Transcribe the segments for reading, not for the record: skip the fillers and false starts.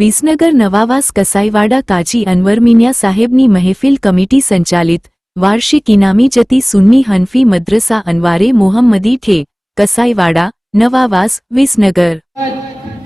વિસનગર નવાવાસ કસાઈવાડા કાજી અનવર મિયા સાહેબની મહેફિલ કમિટી સંચાલિત વાર્ષિક ઇનામી જતી સુન્ની હનફી મદ્રસા અનવારે મોહમ્મદી ઠે કસાઈવાડા નવાવાસ વિસનગર।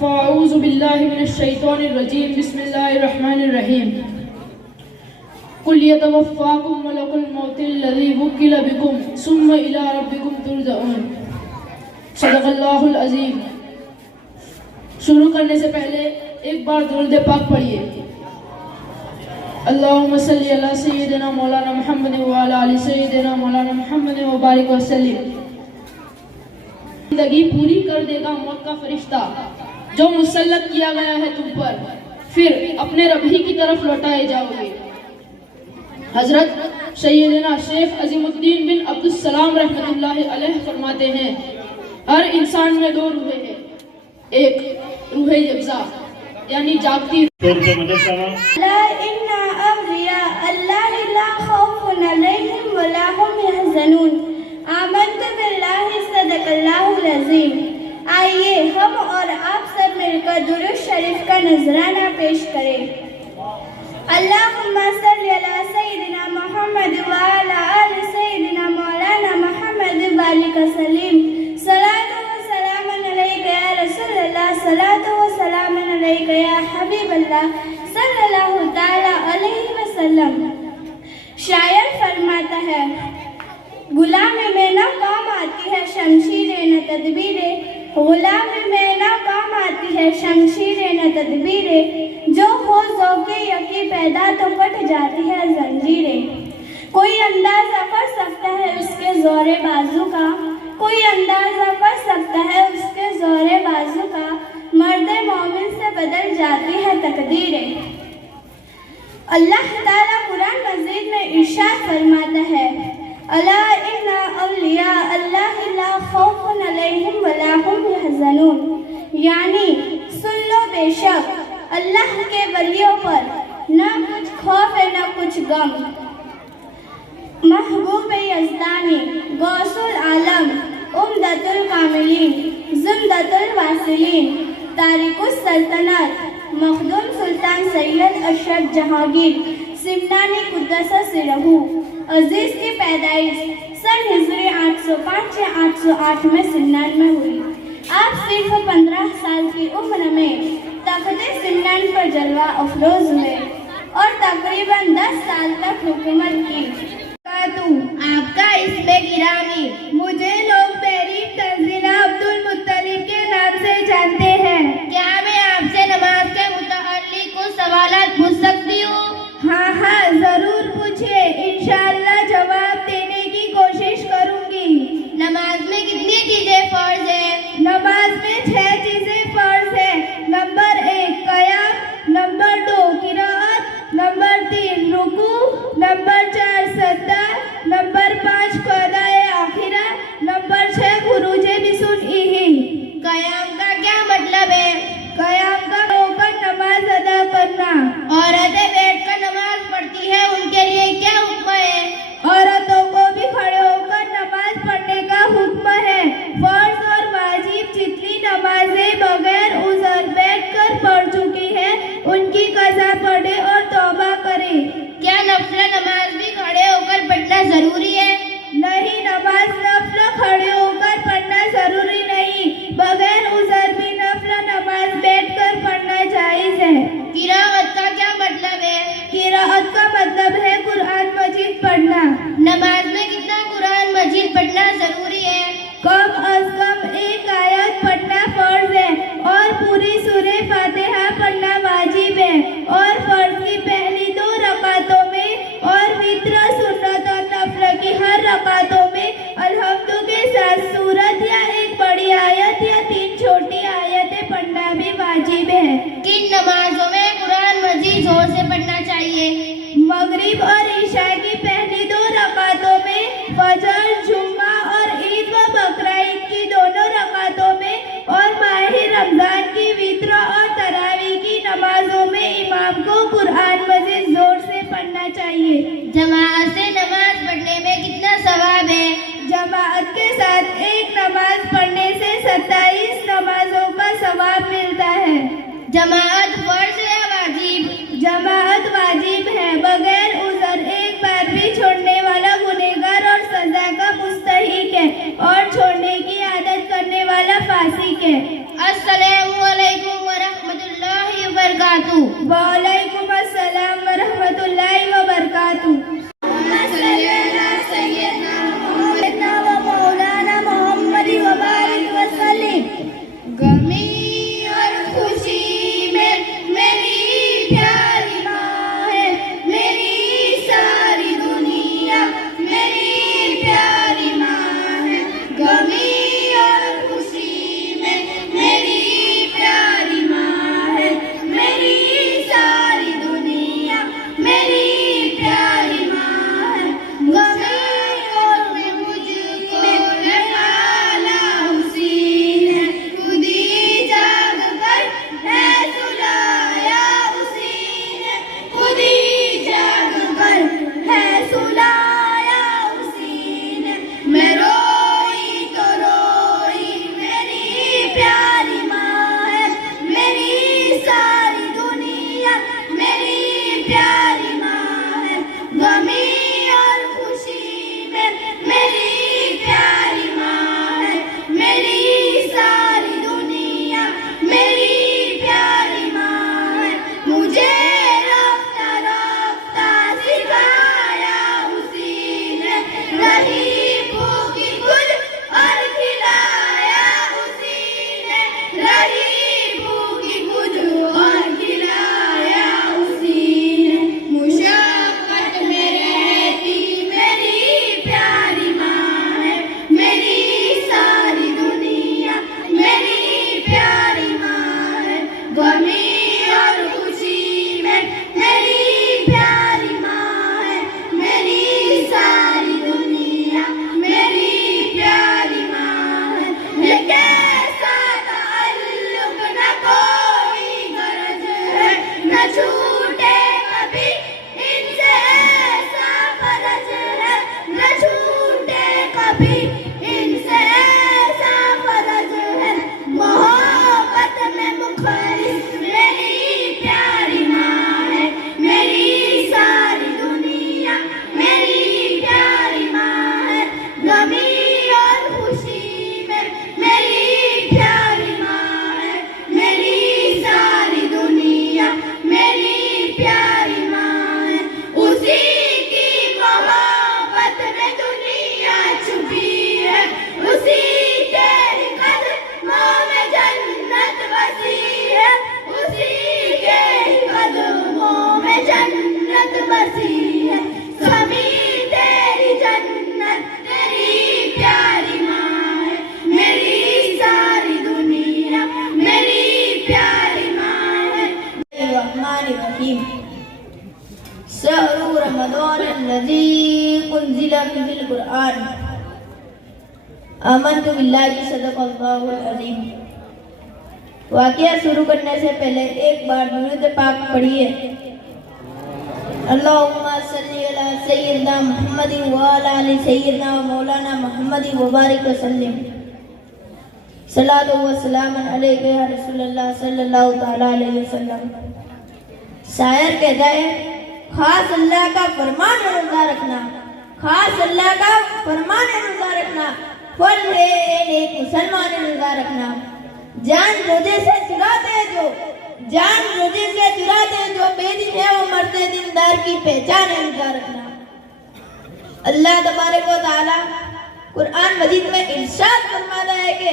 फ़ाऊज़ु बिल्लाहि मिनश शैतानिर रजीम बिस्मिल्लाहिर रहमानिर रहीम। कुल यतवफ़्फ़ाकुम मलकुल मौतिल लज़ी वुक्किल बिकुम सुम्मा इला रब्बिकुम तुरजऊन। सदक़ल्लाहुल अज़ीम। शुरू करने से पहले एक बार दुरूद पाक पढ़िए। अल्लाहुम्मा सल्ली अला सय्यिदिना मौलाना मुहम्मद व अला आलि सय्यिदिना मौलाना मुहम्मद व बारिक वसल्लिम। जिंदगी पूरी कर देगा मौत का फरिश्ता जो मुसल्लत किया गया है तुम पर, फिर अपने रब ही की तरफ लौटाए जाओगे। हजरत सैयदना शेख अजीमुद्दीन बिन अब्दुल सलाम रहमतुल्लाहि अलैह फरमाते हैं, हर इंसान में दो रूहें हैं, एक रूह यब्जा यानी जागती ला इन्ना अव्लिया अल्लाह ला खौफुन अलैहिम व ला हुम यहज़नून। आमन्तु बिल्लाहि सदक़ल्लाहुल अज़ीम। आइए हम और आप सब मिलकर दुरूद शरीफ का नजराना पेश करें। अल्लाहुम्मा सल्ली अला सय्यिदिना मुहम्मद व अला आलि सय्यिदिना मौलाना मुहम्मद बारिक वसल्लिम। सलातु व सलामुन अलैका या रसूलल्लाह, सलातु व सलामुन अलैका या हबीबल्लाह सल्लल्लाहु तआला अलैहि वसल्लम। शायर फरमाता है, गुलामी में न काम आती है शमशीरें न तदबीरें, गुलामी में न काम आती है शमशीरें न तदबीरें, जो हो ज़ौक़े यकी पैदा तो कट जाती है जंजीरें। कोई अंदाज़ा कर सकता है उसके ज़ोरे बाजू का, कोई अंदाज़ा कर सकता है उसके ज़ोरे बाजू का, मर्द मोमिन से बदल जाती है तकदीरें। अल्लाह ताला कुरान मजीद में इरशाद फरमाता है, अला इन्ना अव्लिया अल्लाह ला खौफुन अलैहिम व ला हुम यहज़नून। यानी सुन लो, बेशक अल्लाह के वलियों पर न कुछ खौफ है न कुछ गम। महबूब यज़दानी गौसुल आलम उम्दतुल कामिलीन ज़ुमदतुल वासिलीन तारिकुस सल्तनत मखदूम सुल्तान सैयद अशरफ जहांगीर सिमनानी कुद्दस सिरहू अजीज की पैदाइश सन हिजरी 805 या 808 में सिमनान में हुई। आप सिर्फ 15 साल की उम्र में तख्ते सिमनान पर जलवा अफरोज हुए और तकरीबन 10 साल तक हुकूमत की। आपका इसमें गिरामी मुझे लोग मेरी तंजीला अब्दुल मुत्तलिब के नाम से जानते हैं। क्या मैं आपसे नमाज के मुताल्लिक कुछ सवालात पूछ सकती हूँ? हाँ हाँ जरूर पूछिए, इंशाअल्लाह जवाब देने की कोशिश करूँगी। नमाज में कितनी चीजें फर्ज है? नमाज में 6 चीजें फर्ज है। नंबर 1 क़याम, नंबर 2 क़िराअत, नंबर 3 रुकू, नंबर 4 सजदा, नंबर 5 क़ज़ाए आखिरा, नंबर 6 खुरूजे बिसुन्निही। क़याम का क्या मतलब है? क़याम का होकर नमाज अदा करना। औरतें बैठकर नमाज पढ़ती है, उनके लिए क्या हुक्म है? औरतों को भी खड़े होकर नमाज पढ़ने का हुक्म है। फर्ज और वाजिब जितनी नमाजें बगैर उज़र बैठकर पढ़ चुकी है उनकी कज़ा पढ़े और तौबा करे। क्या नफल नमाज भी खड़े होकर पढ़ना जरूरी है? नहीं, नमाज नफल खड़े होकर पढ़ना जरूरी नहीं, बगैर उज़र भी नफल नमाज बैठकर पढ़ना जायज है। किराअत का क्या मतलब है? किराअत का मतलब है कुरान मजीद पढ़ना। नमाज में कितना कुरान मजीद पढ़ना जरूरी है? कम अज कम 1 आयत पढ़ना फर्ज है और पूरी सूरे फातिहा पढ़ना वाजिब है। और फर्ज की पहली 2 रकातों में और वित्र सुन्नत और नफल की हर रकातों में अल्हम्दु के साथ सूरत या एक बड़ी आयत या 3 छोटी आयतें पढ़ना भी वाजिब है। किन नमाजों में कुरान मजीद जोर से पढ़ना चाहिए? मगरिब और ईशा की पहली 2 रकातों में, फजर, जुम्मा और ईद व बकरा ईद की दोनों रकातों में और माहे रमजान की वित्र और तरावी की नमाजों में इमाम को कुरान मजीद जोर से पढ़ना चाहिए। जमाअत से नमाज पढ़ने में कितना सवाब है? जमाअत के साथ एक नमाज पढ़ने से 27 नमाजों का सवाब मिलता है। जमाअत फर्ज कभी इनसे ऐसा फर्ज है, मोहब्बत में मुखलिस मेरी प्यारी माँ है, मेरी सारी दुनिया मेरी प्यारी माँ है, गमी और खुशी में मेरी प्यारी माँ है, मेरी सारी दुनिया मेरी प्यारी माँ है, उसी की मोहब्बत में दुनिया छुपी है, उसी तेरी कदमों में जन्नत बसी है, उसी के कदमों में जन्नत बसी है, सभी तेरी जन्नत तेरी प्यारी माँ है, मेरी सारी दुनिया मेरी प्यारी माँ है। रहमानिर्रहीम। शहरु रमज़ान अल्लज़ी उन्ज़िला फ़ीहिल क़ुरआन। आमन्तु बिल्लाहि सदक़ल्लाहुल अज़ीम। वाक़या शुरू करने से पहले एक बार दुरूद पाक पढ़िए। अल्लाहुम्मा सल्लि अला सय्यिदना मुहम्मदिन व अला आलि सय्यिदना व मौलाना मुहम्मदिन व बारिक व सल्लिम। सलातो व सलामन अलैका या रसूलल्लाह सल्लल्लाहु तआला अलैहि वसल्लम। शायर कहता है, खास अल्लाह का फरमान रोजा रखना, खास अल्लाह का फरमान रोजा रखना फल है एक मुसलमान रोजा रखना। जान रोजे से चुराते हैं जो, जान रोजे से चुराते हैं जो बेदीन है वो मरते दीनदार की पहचान है रोजा रखना। अल्लाह तबारक व तआला कुरान मजीद में इरशाद फरमाता है कि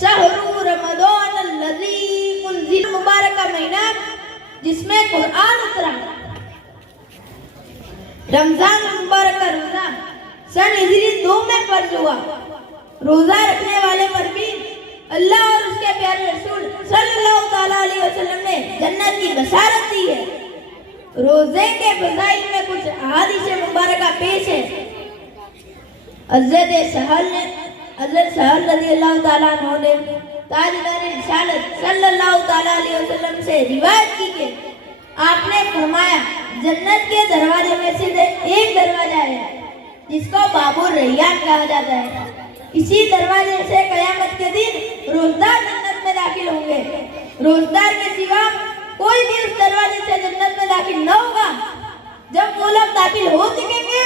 शहरु रमज़ान अल्लज़ी उन्ज़िल, मुबारक का महीना जिसमें कुरान उतरा। रमजान मुबारक का रोजा सन हिजरी 2 में फर्ज हुआ। रोजा रखने वाले पर भी अल्लाह और उसके प्यारे रसूल सल्लल्लाहु तआला अलैहि वसल्लम ने जन्नत की बशारत दी है। रोजे के फज़ाइल में कुछ अहादीस मुबारक पेश है। हज़रत सहल रज़ियल्लाहु तआला अन्हु ने ताजदार रिसालत सल्लल्लाहु तआला अलैहि वसल्लम से रिवायत की कि आपने फरमाया, जन्नत के दरवाजे में से एक दरवाजा है जिसको बाबुर रैयान कहा जाता है। इसी दरवाजे से कयामत के दिन रोजदार जन्नत में दाखिल होंगे। रोजदार के सिवा कोई भी उस दरवाजे से जन्नत में दाखिल न होगा। जब वो लोग दाखिल हो सकेंगे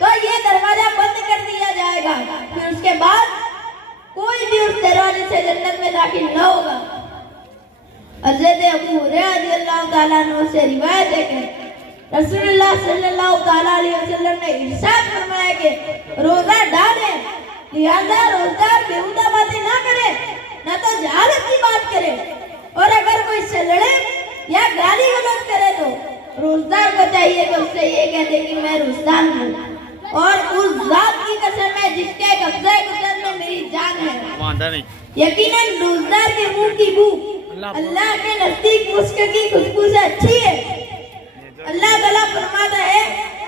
तो ये दरवाजा बंद कर दिया जाएगा, फिर उसके बाद कोई भी उस दरवाजे से जन्नत में दाखिल न होगा। हज़रत अबू हुरैरा रज़ियल्लाहु तआला अन्हु से रिवायत है कि रसूलुल्लाह सल्लल्लाहु तआला अलैहि वसल्लम ने इरशाद फरमाया कि रोजा डाले, लिहाजा रोजदार बेहुदा बातें ना करे, ना तो जहालत की बात करे, और अगर कोई से लड़े या गाली गलौज करे तो रोजदार को चाहिए कि उससे ये कह दे कि मैं रोजदार हूँ और उस जात की कसम है जिसके कब्जे कुदरत में मेरी जान है। यकीनन रोजदार के मुंह की बू अल्लाह के नजदीक मुस्क की खुशबू से अच्छी है। अल्लाह ताला फरमाता है,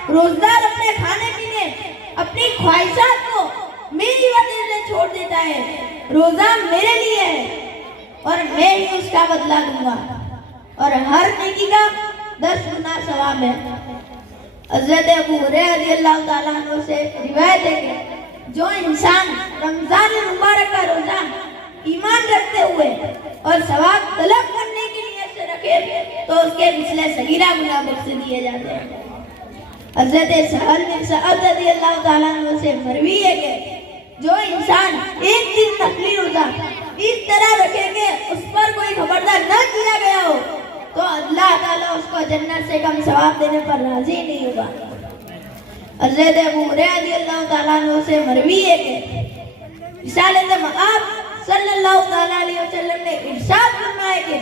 रोजदार अपने खाने पीने अपनी ख्वाहिशात को मेरी वजह से छोड़ देता है। रोजा मेरे लिए है और मैं ही उसका बदला दूंगा और हर नेकी का 10 गुना सवाब है। हज़रत अबू हुरैरा रज़ियल्लाहु तआला अन्हु से रिवायत है कि जो इंसान रमजान मुबारक का रोजा ईमान रखते हुए और सवाब तलब करने की नियत से रखे तो उसके पिछले सगीरा गुनाह बख्श दिए जाते हैं। हज़रत सहल बिन सअद रज़ियल्लाहु तआला अन्हु से मरवी है कि जो इंसान एक दिन नफली रोजा इस तरह रखे कि उस पर कोई खबरदार न किया गया हो तो अल्लाह ताला उसको जन्नत से कम सवाब देने पर राजी नहीं होगा। हज़रत अबू हुरैरा रज़ियल्लाहु तआला अन्हु से मरवी है कि रिसालत मआब सल्लल्लाहु तआला अलैहि वसल्लम ने इरशाद फरमाया कि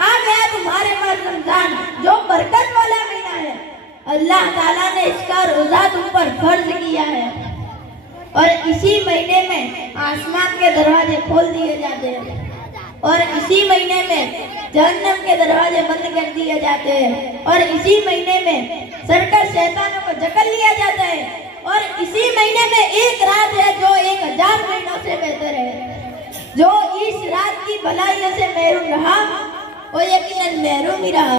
आ गया तुम्हारे पास रमजान जो बरकत वाला महीना है। अल्लाह ताला ने इसका रोजा तुम पर फर्ज किया है और इसी महीने में आसमान के दरवाजे खोल दिए जाते हैं और इसी महीने में जहन्नम के दरवाजे बंद कर दिए जाते हैं और इसी महीने में सरकश शैतानों को जकड़ लिया जाता है और इसी महीने में एक रात है जो 1000 महीनों से बेहतर है। जो इस रात की भलाइयों से महरूम रहा वो यकीनन महरूम ही रहा।